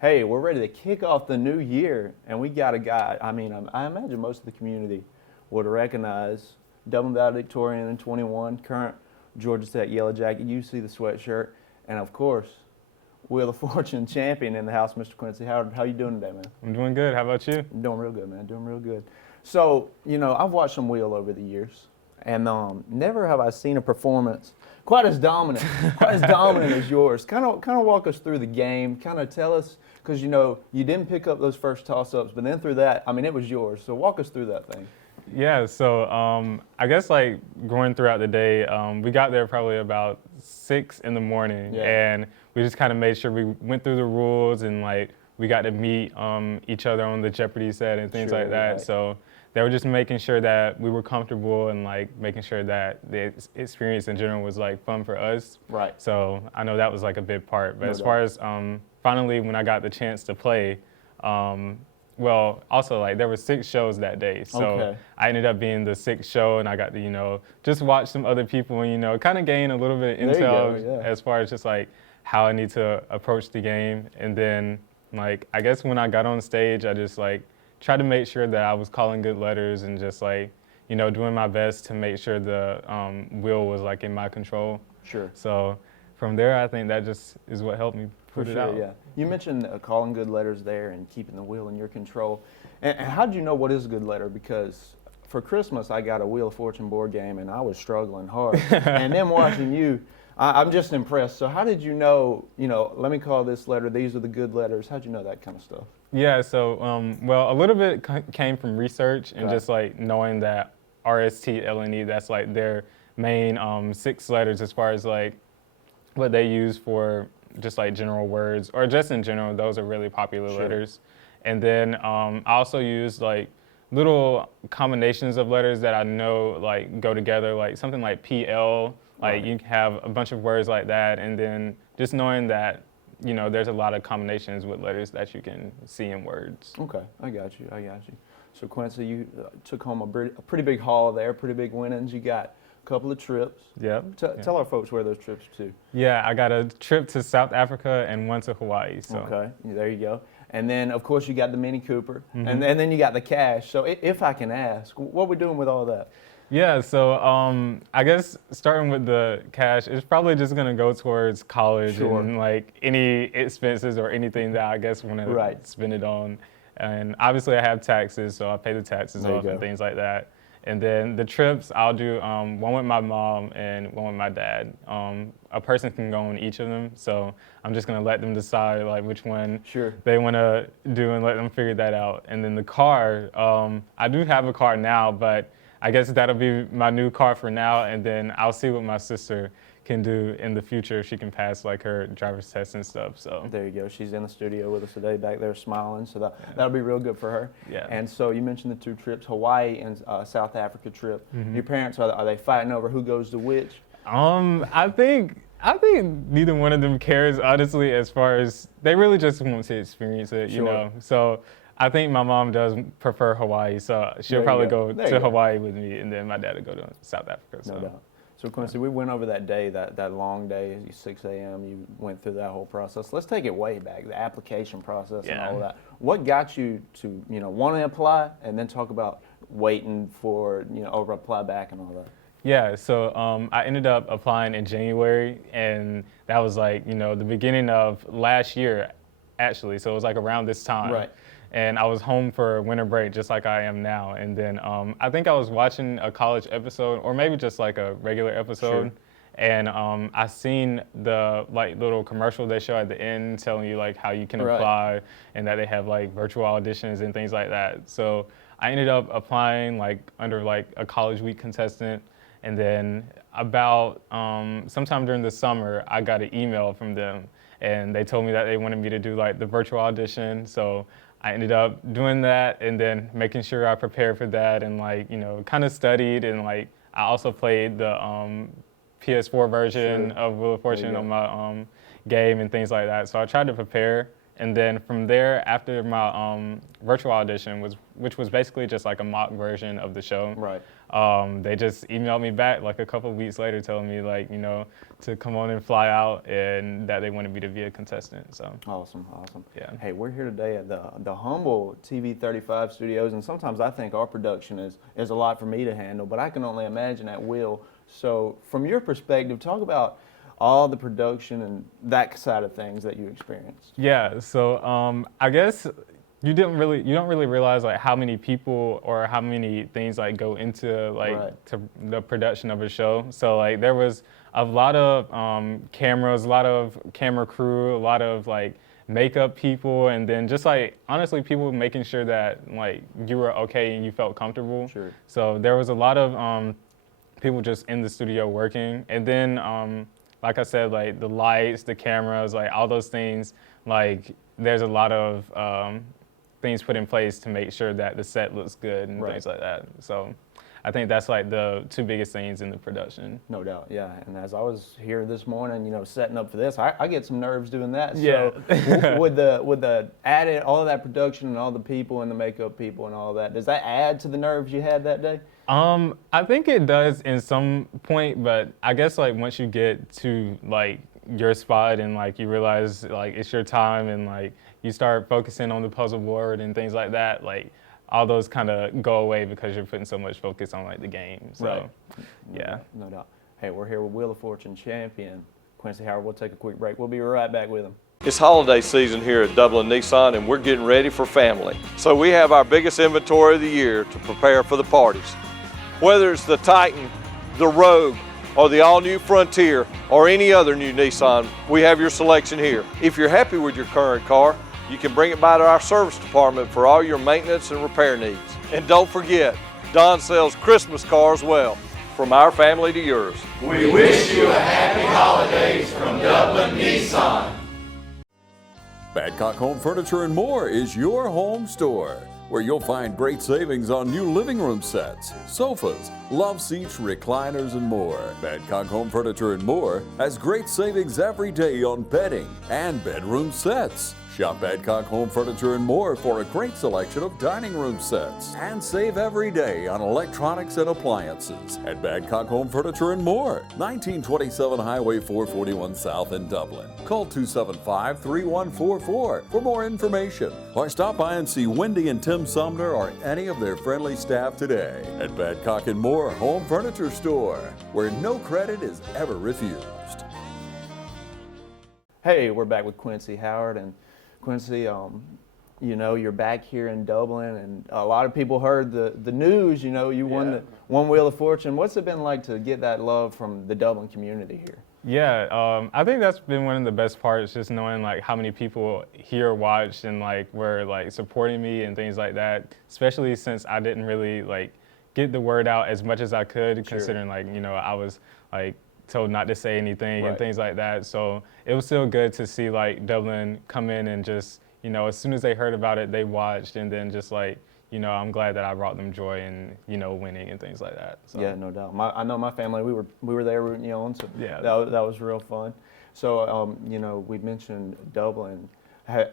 hey, we're ready to kick off the new year, and we got a guy. I mean, I imagine most of the community would recognize double valedictorian in 21, current Georgia Tech Yellow Jacket. You see the sweatshirt, and of course, Wheel of Fortune champion in the house, Mr. Quincy. How you doing today, man? I'm doing good. How about you? I'm doing real good, man. Doing real good. So, I've watched some Wheel over the years, and never have I seen a performance quite as dominant as yours. Kind of walk us through the game. Kind of tell us, because you didn't pick up those first toss-ups, but then through that, I mean, it was yours. So walk us through that thing. Yeah, so I guess like going throughout the day, we got there probably about 6 in the morning, and we just kind of made sure we went through the rules and like we got to meet each other on the Jeopardy set and things like that. Right. So they were just making sure that we were comfortable and like making sure that the experience in general was like fun for us. Right. So I know that was like a big part. But as far as finally when I got the chance to play, well, also like there were 6 shows that day, so I ended up being the 6th show, and I got to just watch some other people and kind of gain a little bit of intel as far as just like how I need to approach the game. And then like I guess when I got on stage, I just like tried to make sure that I was calling good letters and just like doing my best to make sure the wheel was like in my control. Sure. So from there, I think that just is what helped me put it out. Yeah. You mentioned calling good letters there and keeping the wheel in your control. And how did you know what is a good letter? Because for Christmas, I got a Wheel of Fortune board game, and I was struggling hard. And then watching you, I'm just impressed. So how did you know, let me call this letter, these are the good letters? How did you know that kind of stuff? Yeah, so, well, a little bit came from research and just like knowing that RST, LNE, that's like their main 6 letters as far as like what they use for just like general words, or just in general, those are really popular letters. And then I also use like little combinations of letters that I know like go together, like something like PL, like you can have a bunch of words like that, and then just knowing that there's a lot of combinations with letters that you can see in words. Okay, I got you. So Quincy, you took home a pretty big haul there, pretty big winnings. You got couple of trips. Yep. Tell our folks where those trips to. Yeah, I got a trip to South Africa and one to Hawaii. So. Okay, there you go. And then, of course, you got the Mini Cooper, and then you got the cash. So if I can ask, what we're doing with all that? Yeah, so I guess starting with the cash, it's probably just going to go towards college and like any expenses or anything that I guess want to spend it on. And obviously I have taxes, so I pay the taxes off and things like that. And then the trips, I'll do one with my mom and one with my dad. A person can go on each of them, so I'm just gonna let them decide like which one they wanna do and let them figure that out. And then the car, I do have a car now, but I guess that'll be my new car for now, and then I'll see what my sister can do in the future if she can pass like her driver's test and stuff. So there you go. She's in the studio with us today, back there smiling. So that'll be real good for her. Yeah. And so you mentioned the 2 trips, Hawaii and South Africa trip. Your parents, are they fighting over who goes to which? I think neither one of them cares, honestly, as far as they really just want to experience it, you know. So I think my mom does prefer Hawaii, so she'll probably go to Hawaii with me, and then my dad will go to South Africa. So. No doubt. So Quincy, we went over that day, that long day, 6 a.m., you went through that whole process. Let's take it way back, the application process and all of that. What got you to, want to apply, and then talk about waiting for, over apply back and all that? Yeah, so I ended up applying in January, and that was like, the beginning of last year, actually. So it was like around this time. Right. And I was home for winter break just like I am now. And then I think I was watching a college episode, or maybe just like a regular episode. And I seen the like little commercial they show at the end telling you like how you can apply, and that they have like virtual auditions and things like that. So I ended up applying like under like a college week contestant. And then about sometime during the summer, I got an email from them, and they told me that they wanted me to do like the virtual audition. So I ended up doing that, and then making sure I prepared for that, and like, kind of studied, and like I also played the PS4 version of Wheel of Fortune on my game and things like that. So I tried to prepare, And then from there, after my virtual audition, which was basically just like a mock version of the show. Right. They just emailed me back like a couple of weeks later telling me like, to come on and fly out and that they wanted me to be a contestant. So Awesome. yeah. Hey, we're here today at the humble TV 35 studios, and sometimes I think our production is a lot for me to handle, but I can only imagine at Will. So from your perspective, talk about all the production and that side of things that you experienced. Yeah, so I guess you don't really realize like how many people or how many things like go into like to the production of a show. So like there was a lot of cameras, a lot of camera crew, a lot of like makeup people, and then just like honestly people making sure that like you were okay and you felt comfortable. Sure. So there was a lot of people just in the studio working, and then like I said, like the lights, the cameras, like all those things, like there's a lot of things put in place to make sure that the set looks good and things like that. So I think that's like the two biggest things in the production. No doubt, yeah. And as I was here this morning, setting up for this, I get some nerves doing that. Yeah. So with the added all of that production and all the people and the makeup people and all that, does that add to the nerves you had that day? I think it does in some point, but I guess like once you get to like your spot and like you realize like it's your time and like you start focusing on the puzzle board and things like that, like all those kind of go away because you're putting so much focus on like the game. So, yeah. No doubt. Hey, we're here with Wheel of Fortune champion Quincy Howard. We'll take a quick break. We'll be right back with him. It's holiday season here at Dublin Nissan, and we're getting ready for family. So we have our biggest inventory of the year to prepare for the parties. Whether it's the Titan, the Rogue, or the all-new Frontier, or any other new Nissan, we have your selection here. If you're happy with your current car, you can bring it by to our service department for all your maintenance and repair needs. And don't forget, Don sells Christmas cars well. From our family to yours. We wish you a happy holidays from Dublin Nissan. Badcock Home Furniture and More is your home store, where you'll find great savings on new living room sets, sofas, love seats, recliners, and more. Badcock Home Furniture and More has great savings every day on bedding and bedroom sets. Shop Badcock Home Furniture and More for a great selection of dining room sets. And save every day on electronics and appliances at Badcock Home Furniture and More, 1927 Highway 441 South in Dublin. Call 275-3144 for more information, or stop by and see Wendy and Tim Sumner or any of their friendly staff today at Badcock and More Home Furniture Store, where no credit is ever refused. Hey, we're back with Quincy Howard, and Quincy, you're back here in Dublin, and a lot of people heard the news. You won Wheel of Fortune. What's it been like to get that love from the Dublin community here? Yeah, I think that's been one of the best parts, just knowing like how many people here watched and like were like supporting me and things like that. Especially since I didn't really like get the word out as much as I could, considering like I was like told not to say anything and things like that. So it was still good to see like Dublin come in and just, as soon as they heard about it, they watched, and then just like, I'm glad that I brought them joy and, winning and things like that. So. Yeah, no doubt. I know my family, we were there rooting you on, so yeah, that was real fun. So, we mentioned Dublin.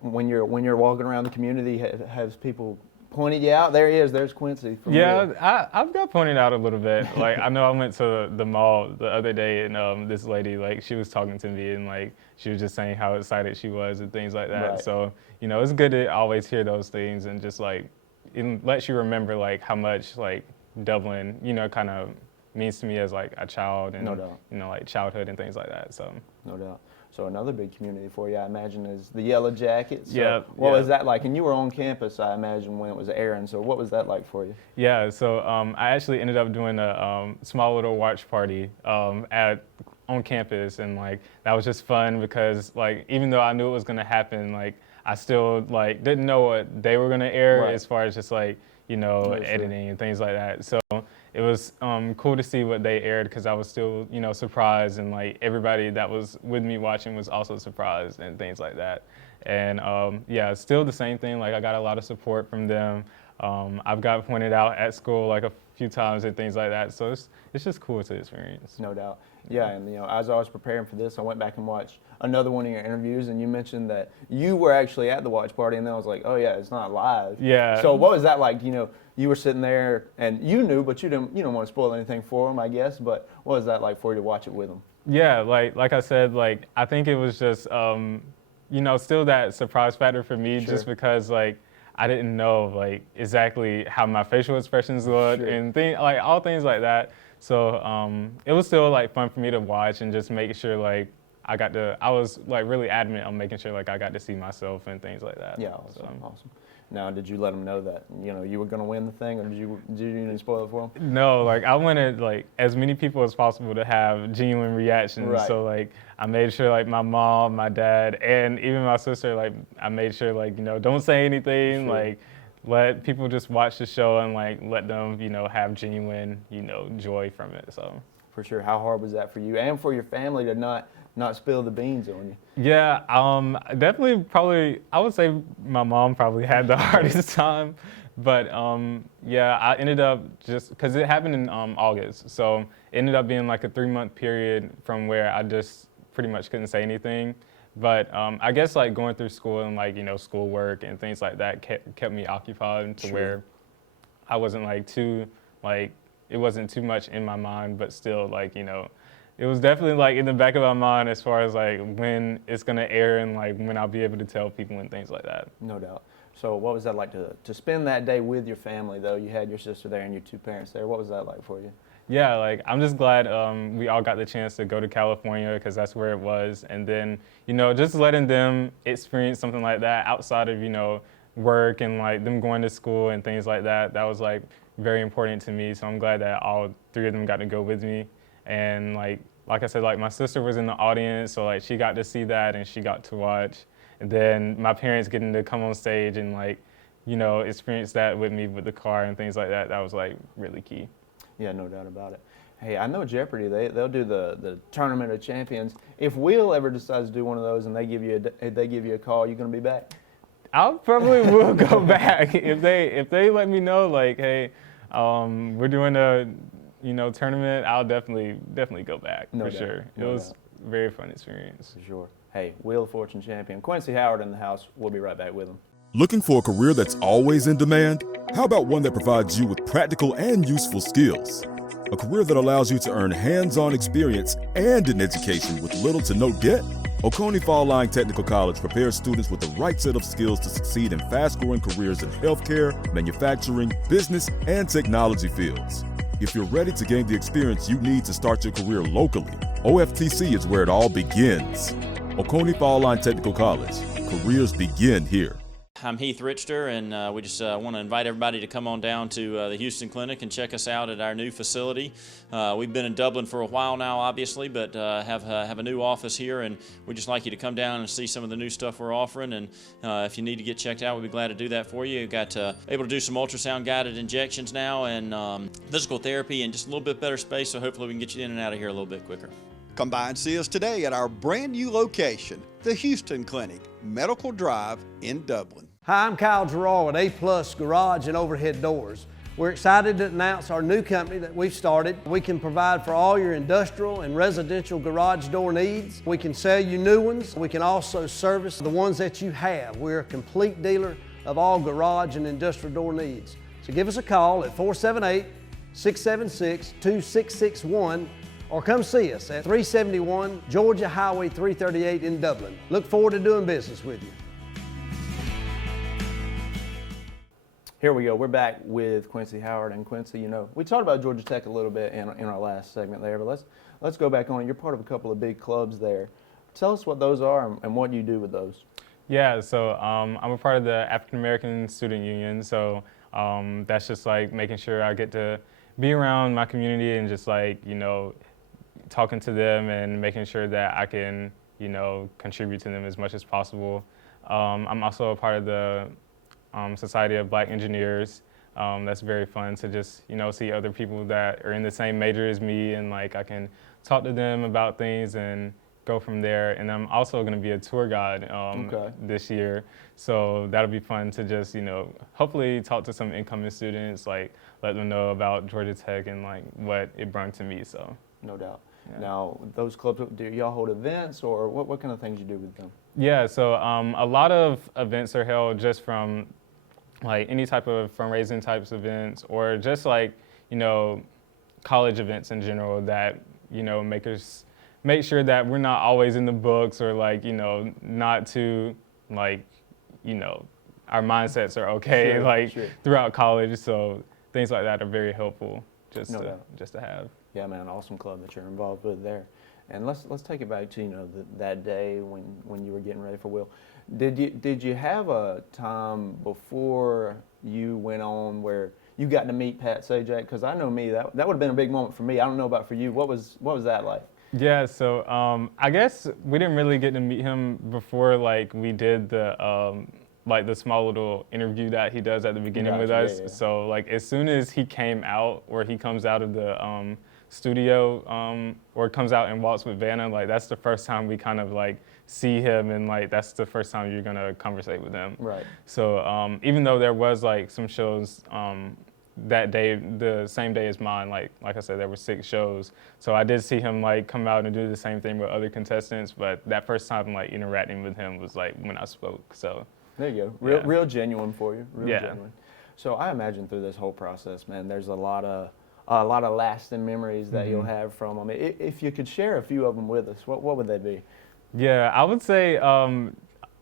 When you're walking around the community, has people pointed you out? There he is. There's Quincy. I've got pointed out a little bit. Like I know I went to the mall the other day, and this lady, like she was talking to me, and like she was just saying how excited she was and things like that. Right. So it's good to always hear those things, and just like it lets you remember like how much like Dublin, kind of means to me as like a child, and no doubt. Like childhood and things like that. So no doubt. So another big community for you, I imagine, is the Yellow Jackets. So what was that like? And you were on campus, I imagine, when it was airing. So what was that like for you? Yeah, so I actually ended up doing a small little watch party on campus, and like that was just fun because like even though I knew it was gonna happen, like I still like didn't know what they were gonna air as far as just like editing and things like that. So it was cool to see what they aired because I was still, surprised, and like everybody that was with me watching was also surprised and things like that. And still the same thing. Like I got a lot of support from them. I've got pointed out at school like a few times and things like that. So it's just cool to experience. No doubt. Yeah, and as I was preparing for this, I went back and watched another one of your interviews, and you mentioned that you were actually at the watch party, and then I was like, oh yeah, it's not live. Yeah. So what was that like? You were sitting there, and you knew, but you don't want to spoil anything for them, I guess. But what was that like for you to watch it with them? Yeah, like I said, like I think it was just still that surprise factor for me, Sure. just because like I didn't know like exactly how my facial expressions looked Sure. and all things like that. So it was still like fun for me to watch and just make sure like I was like really adamant on making sure like I got to see myself and things like that. Yeah, awesome. Now, did you let them know that you were going to win the thing, or did you even spoil it for them? No, like I wanted like as many people as possible to have genuine reactions. Right. So like I made sure like my mom, my dad, and even my sister, like I made sure like don't say anything. Sure. Like let people just watch the show and like let them have genuine joy from it. So For sure. How hard was that for you and for your family to not spill the beans on you? yeah, definitely probably I would say my mom probably had the hardest time. But yeah, I ended up just because it happened in August, so it ended up being like a 3-month period from where I just pretty much couldn't say anything. But I guess like going through school and like schoolwork and things like that kept me occupied to Sure. where I wasn't it wasn't too much in my mind, but still like it was definitely like in the back of my mind as far as like when it's gonna air and like when I'll be able to tell people and things like that. No doubt. So what was that like to spend that day with your family, though? You had your sister there and your 2 parents there. What was that like for you? Yeah, like I'm just glad we all got the chance to go to California because that's where it was. And then, just letting them experience something like that outside of, work and like them going to school and things like that, that was like very important to me. So I'm glad that all 3 of them got to go with me. And like I said, like my sister was in the audience, so like she got to see that and she got to watch. And then my parents getting to come on stage and like, experience that with me with the car and things like that, that was like really key. Yeah, no doubt about it. Hey, I know Jeopardy, they'll do the Tournament of Champions. If Will ever decides to do one of those and they give you a call, you going to be back? I probably will go back if they let me know like, hey, we're doing a tournament. I'll definitely go back for sure. It was a very fun experience. For sure. Hey, Wheel of Fortune champion Quincy Howard in the house. We'll be right back with him. Looking for a career that's always in demand? How about one that provides you with practical and useful skills? A career that allows you to earn hands-on experience and an education with little to no debt? Oconee Fall Line Technical College prepares students with the right set of skills to succeed in fast-growing careers in healthcare, manufacturing, business, and technology fields. If you're ready to gain the experience you need to start your career locally, OFTC is where it all begins. Oconee Fall Line Technical College. Careers begin here. I'm Heath Richter, and we just want to invite everybody to come on down to the Houston Clinic and check us out at our new facility. We've been in Dublin for a while now, obviously, but have a new office here, and we'd just like you to come down and see some of the new stuff we're offering. And if you need to get checked out, we'd be glad to do that for you. We've got able to do some ultrasound-guided injections now and physical therapy and just a little bit better space, so hopefully we can get you in and out of here a little bit quicker. Come by and see us today at our brand new location, the Houston Clinic, Medical Drive in Dublin. Hi, I'm Kyle Gerard with A+ Garage and Overhead Doors. We're excited to announce our new company that we've started. We can provide for all your industrial and residential garage door needs. We can sell you new ones. We can also service the ones that you have. We're a complete dealer of all garage and industrial door needs. So give us a call at 478-676-2661 or come see us at 371 Georgia Highway 338 in Dublin. Look forward to doing business with you. Here we go. We're back with Quincy Howard. And Quincy, we talked about Georgia Tech a little bit in our last segment there, but let's go back on. You're part of a couple of big clubs there. Tell us what those are and what you do with those. Yeah, so I'm a part of the African American Student Union. So that's just like making sure I get to be around my community and just like, talking to them and making sure that I can, contribute to them as much as possible. I'm also a part of the Society of Black Engineers. That's very fun to just, see other people that are in the same major as me and like I can talk to them about things and go from there. And I'm also going to be a tour guide this year. So that'll be fun to just, hopefully talk to some incoming students, like let them know about Georgia Tech and like what it brought to me, so. No doubt. Yeah. Now, those clubs, do y'all hold events, or what kind of things you do with them? Yeah, so a lot of events are held just from like any type of fundraising types events, or just like, college events in general that, make sure that we're not always in the books, or like, not too like, our mindsets are okay throughout college. So things like that are very helpful just to have. Yeah, man, awesome club that you're involved with there. And let's take it back to that day when you were getting ready for Will. Did you have a time before you went on where you got to meet Pat Sajak? Because I know me, that would have been a big moment for me. I don't know about for you. What was that like? Yeah, so I guess we didn't really get to meet him before like we did the small little interview that he does at the beginning with us. Yeah. So like as soon as he came out, or he comes out of the studio, or comes out and walks with Vanna, like that's the first time we kind of like see him, and like that's the first time you're gonna conversate with him. Right. So even though there was like some shows that day, the same day as mine, like I said, there were 6 shows. So I did see him like come out and do the same thing with other contestants, but that first time like interacting with him was like when I spoke. So there you go. Real genuine for you. Real yeah. genuine. So I imagine through this whole process, man, there's a lot of lasting memories that you'll have from them. If you could share a few of them with us, what would they be? Yeah, I would say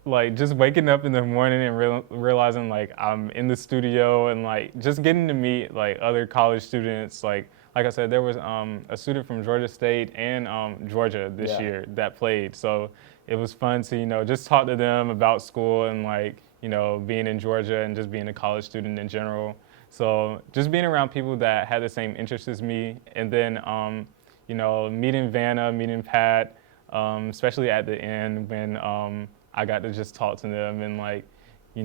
like just waking up in the morning and realizing like I'm in the studio, and like just getting to meet like other college students. Like I said, there was a student from Georgia State and Georgia this year that played. So it was fun to just talk to them about school, and like being in Georgia and just being a college student in general. So just being around people that had the same interests as me, and then meeting Vanna, meeting Pat, especially at the end when I got to just talk to them and like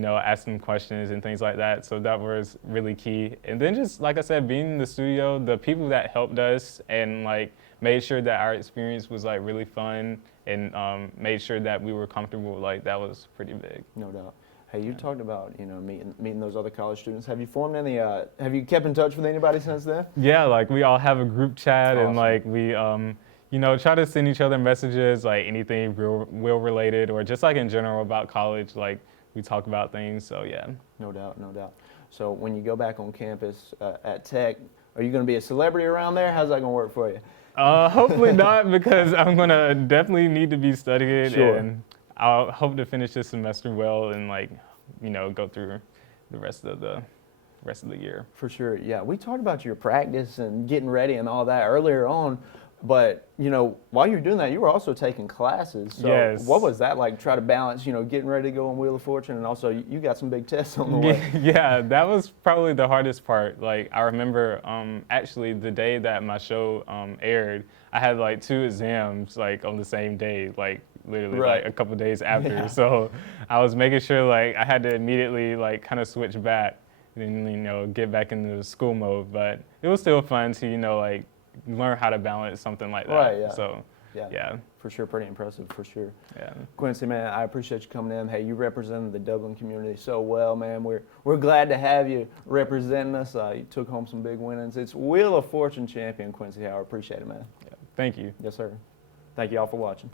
ask them questions and things like that. So that was really key. And then just like I said, being in the studio, the people that helped us and like made sure that our experience was like really fun, and made sure that we were comfortable, like that was pretty big. No doubt. Hey, you talked about meeting those other college students. Have you formed any? Have you kept in touch with anybody since then? Yeah, like we all have a group chat. Awesome. And like we try to send each other messages, like anything Will related, or just like in general about college. Like we talk about things. So yeah. No doubt. So when you go back on campus at Tech, are you going to be a celebrity around there? How's that going to work for you? Hopefully not, because I'm gonna definitely need to be studying. Sure. And I'll hope to finish this semester well, and like, go through the rest of the year. For sure, yeah. We talked about your practice and getting ready and all that earlier on, but while you were doing that, you were also taking classes. So yes. What was that like? Try to balance, getting ready to go on Wheel of Fortune, and also you got some big tests on the way. Yeah, that was probably the hardest part. Like I remember, actually the day that my show aired, I had like 2 exams like on the same day, like literally like a couple days after. Yeah. So I was making sure like I had to immediately like kind of switch back and get back into the school mode. But it was still fun to like learn how to balance something like that. Right. Yeah. So yeah. For sure, pretty impressive. For sure. Yeah. Quincy, man, I appreciate you coming in. Hey, you represented the Dublin community so well, man. We're glad to have you representing us. You took home some big winnings. It's Wheel of Fortune champion Quincy Howard. Appreciate it, man. Yeah. Thank you. Yes, sir. Thank you all for watching.